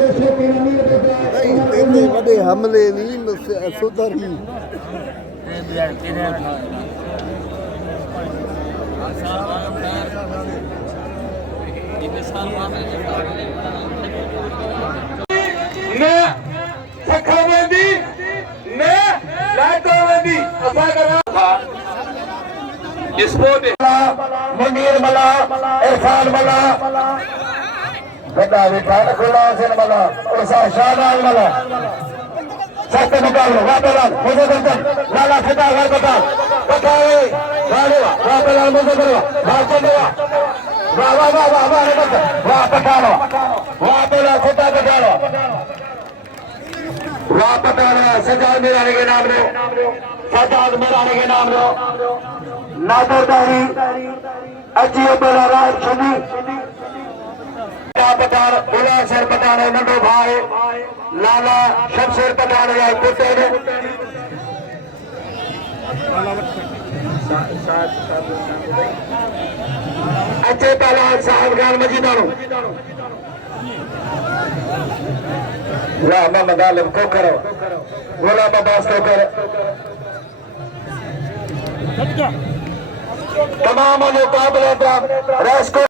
इतने बड़े हमले नहीं सुधर ही न सखावंदी न लाटवंदी असा करा स्पोर्ट मंगीर मला इरफान मला बड़ा विठान खुला सिन मला उसा शाहनाज मला सख्त मुकाबला वापलाल मुझे बंदन लाला खता घर बता बताए वालेवा वापलाल मुझे करवा भाचंदवा वाह वाह वाह वाह वाह बता वाह पठानो वापला खता पठानो वाह पठानो सजाद मेराने के नाम लो सजाद मेराने के नाम लो नादरदारी अजीब बड़ा राज सुनी पठान बुला सर पठान नंदो भाई लाला शमशेर पठान या पुत्र ने अच्छे पहलवान साहब खान मजीदानो वाह मोहम्मद आलम को करो गुलाम अब्बास को करो तमाम मुकाबले रेस को